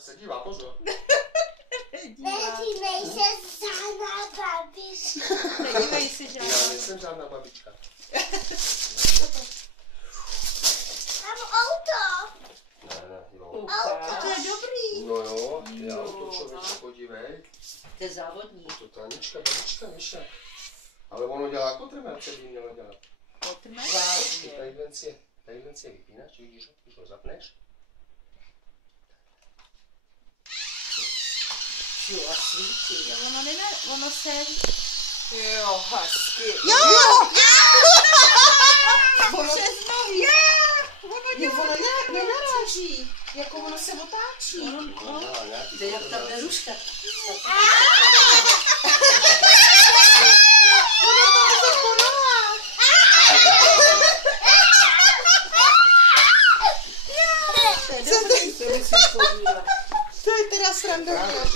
Ta se dívá, pozor. Nedívej se, žádná babička. Nedívej se, Já žádná. nejsem žádná babička. Mám auto. Ne, jo. Ukáž. To je dobrý. No jo, ty auto, člověče, podívej. To je závodník. To Tanička, babička, víš jak. Ale ono dělá kotrmelce, by mělo dělat. Vážně. Tadyhle si je vypínáš, vidíš ho, když ho zapneš. Jo, a svítí. Ono se... Jo, hezky. Ono Přes nohy. ono nenaráží. Jako ono se otáčí. To je jak ta beruška. To je teda sranda.